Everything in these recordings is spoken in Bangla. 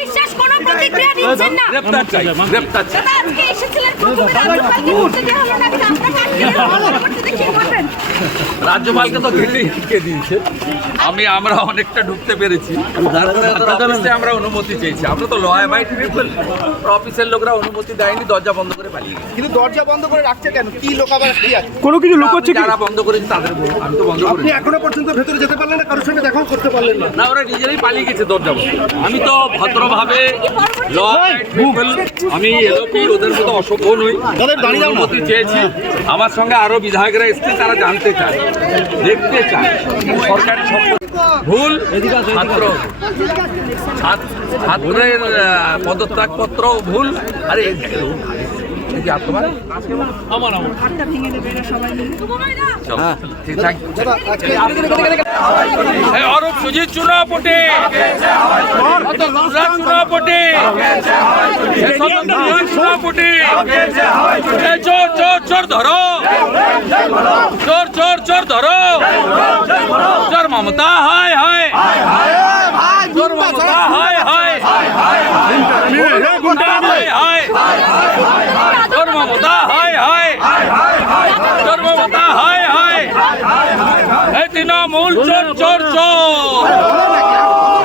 বিশেষ কোনো প্রতিক্রিয়া দিচ্ছেন না। গ্রেফতার চাই, গ্রেফতার চাই। দাদা আজকে এসেছিলেন প্রথমে রাজ্যপালকে ঢুকতে দেওয়া হলো না, আপনাকে আটকে পরবর্তীতে কি বলবেন? রাজ্যপালকে তো ঘেটে ঢুকে দিয়েছে। আমরা অনেকটা ঢুকতে পেরেছি। অফিসে আমরা অনুমতি চেয়েছি। আমরা তো ল অ্যাবাইডিং পিপল। অফিসের লোকরা অনুমতি দেয়নি, দরজা বন্ধ করে পালিয়ে গেছে। কিন্তু দরজা বন্ধ করে রাখছে কেন? কি লোক আবার কি আছে? কোনো কিছু লোক হচ্ছে কি? যারা বন্ধ করেছে তাদের বলবো, আমি তো বন্ধ আপনি করিনি। এখনো পর্যন্ত ভেতরে যেতে পারলেন না, কারোর সঙ্গে দেখাও করতে পারলেন না। না, ওরা নিজেরাই পালিয়ে গেছে দরজা বন্ধ। আমি তো ভদ্রভাবে ল পিপল, আমি এলোপি ওদের মতো অসভ্য নই। অনুমতি চেয়েছি। আমার সঙ্গে আরো বিধায়করা এসছে, তারা জানতে চায়, দেখতে চায় সরকারি সম্পত্তি ভুল। ছাত্রের পদত্যাগপত্র ভুল। আরে কি আপনার ঠিক থাকে। অরূপ সুজিত চুনাপটে, চুনাপটে, চুনাপটে, চোর চোর চোর ধরো, চোর চোর চোর ধরো, চোর মমতা হায় হায়, চোর মমতা হায় হায়, হায় চোর মমতা হায় হায়, চোর মমতা হায় হায়, এই তৃণমূল চোর চোর চোর,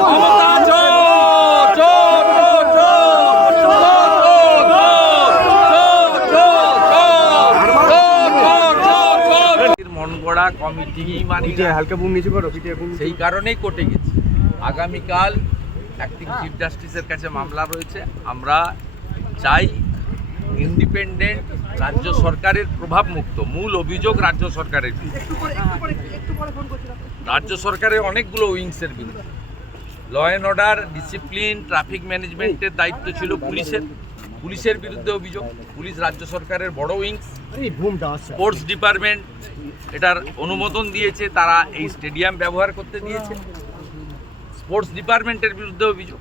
মমতা চোর চোর মন গড়া কমিটি মানি হালকা বুম নিচে করো, সেই কারণেই কোর্টে গেছি। আগামীকাল অ্যাক্টিং চিফ জাস্টিসের কাছে মামলা রয়েছে। আমরা চাই ইন্ডিপেন্ডেন্ট রাজ্য সরকারের প্রভাব মুক্ত। মূল অভিযোগ রাজ্য সরকারের বিরুদ্ধে। রাজ্য সরকারের অনেকগুলো উইংসের বিরুদ্ধে। Law and order, discipline, traffic ম্যানেজমেন্টের দায়িত্ব ছিল পুলিশের। পুলিশের বিরুদ্ধে অভিযোগ। পুলিশ রাজ্য সরকারের বড় উইংস। স্পোর্টস ডিপার্টমেন্ট এটার অনুমোদন দিয়েছে, তারা এই স্টেডিয়াম ব্যবহার করতে দিয়েছে। স্পোর্টস ডিপার্টমেন্টের বিরুদ্ধে অভিযোগ।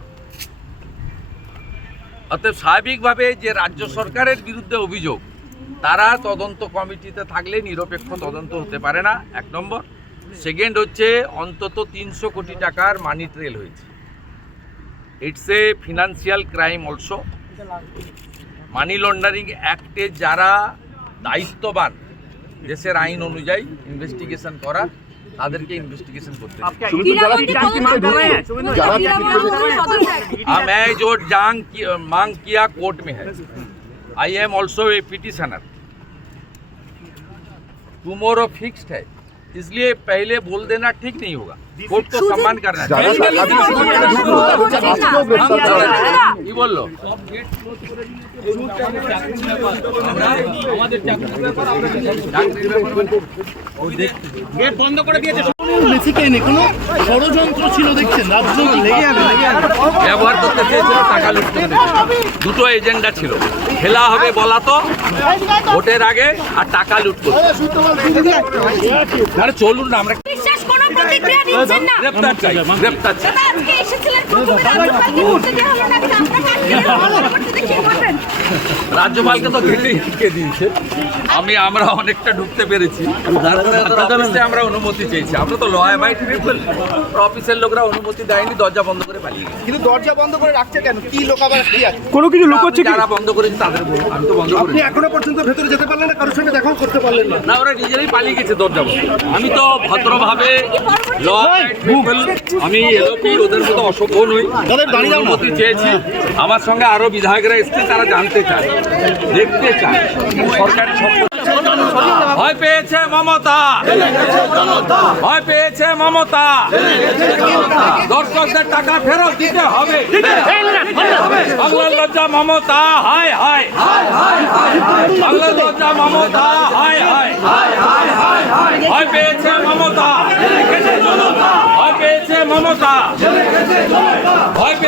অতএব স্বাভাবিকভাবে যে রাজ্য সরকারের বিরুদ্ধে অভিযোগ, তারা তদন্ত কমিটিতে থাকলে নিরপেক্ষ তদন্ত হতে পারে না, এক নম্বর। সেকেন্ড হচ্ছে অন্তত 300 কোটি টাকার মানি ট্রেল হয়েছে। It's a financial crime also. Money laundering অ্যাক্টে যারা দায়িত্ববান দেশের আইন অনুযায়ী ইনভেস্টিগেশন করার, তাদেরকে ইনভেস্টিগেশন করতে হবে। मैं जो मांग किया कोर्ट में है, I am also a petitioner. Tomorrow fixed है, इसलिए पहले बोल देना ठीक नहीं होगा। कोर्ट को सम्मान करना चाहिए। बोल लो গেট বন্ধ করে দিয়েছে। কোনো ষড়যন্ত্র ছিল দেখছেন, রাজ্য ব্যবহার করতে চেয়েছিল, টাকা লুট করে দিয়েছে। দুটো এজেন্ডা ছিল, খেলা হবে বলা তো ভোটের আগে, আর টাকা লুট করতে। আরে চলুন না, আমরা বিশেষ কোনো প্রতিক্রিয়া দিচ্ছেন না। গ্রেফতার চাই, গ্রেফতার চাই। দাদা আজকে এসেছিলেন প্রথমে রাজ্যপালকে ঢুকতে দেওয়া হলো না, আপনাকে আটকে পরবর্তীতে কি বলবেন? রাজ্যপালকে তো ঘেটে ঢুকে দিয়েছে। আমরা অনেকটা ঢুকতে পেরেছি। অফিসে আমরা অনুমতি চেয়েছি। আমরা তো ল অ্যাবাইডিং পিপল। অফিসের লোকরা অনুমতি দেয়নি, দরজা বন্ধ করে পালিয়ে গেছে। কিন্তু দরজা বন্ধ করে রাখছে কেন? কি লোক আবার কি আছে? কোনো কিছু লোক হচ্ছে কি? যারা বন্ধ করেছে তাদের বলবো, আমি তো বন্ধ আপনি করিনি। এখনো পর্যন্ত ভেতরে যেতে পারলেন না, কারোর সঙ্গে দেখাও করতে পারলেন না। না, ওরা নিজেরাই পালিয়ে গেছে দরজা বন্ধ। আমি তো ভদ্রভাবে ল অ্যাবাইডিং পিপল, আমি এলোপি ওদের মতো অসভ্য নই। অনুমতি চেয়েছি। আমার সঙ্গে আরো বিধায়করা এসছে, তারা জানতে চায়, দেখতে চায় সরকারি সম্পত্তি। ভয় পেয়েছে মমতা, ভয় পেয়েছে মমতা। দর্শকদের টাকা ফেরত দিতে হবে। বাংলার লজ্জা মমতা হায় হায়, বাংলার লজ্জা মমতা হায় হায়। ভয় পেয়েছে মমতা, ভয় পেয়েছে মমতা, ভয়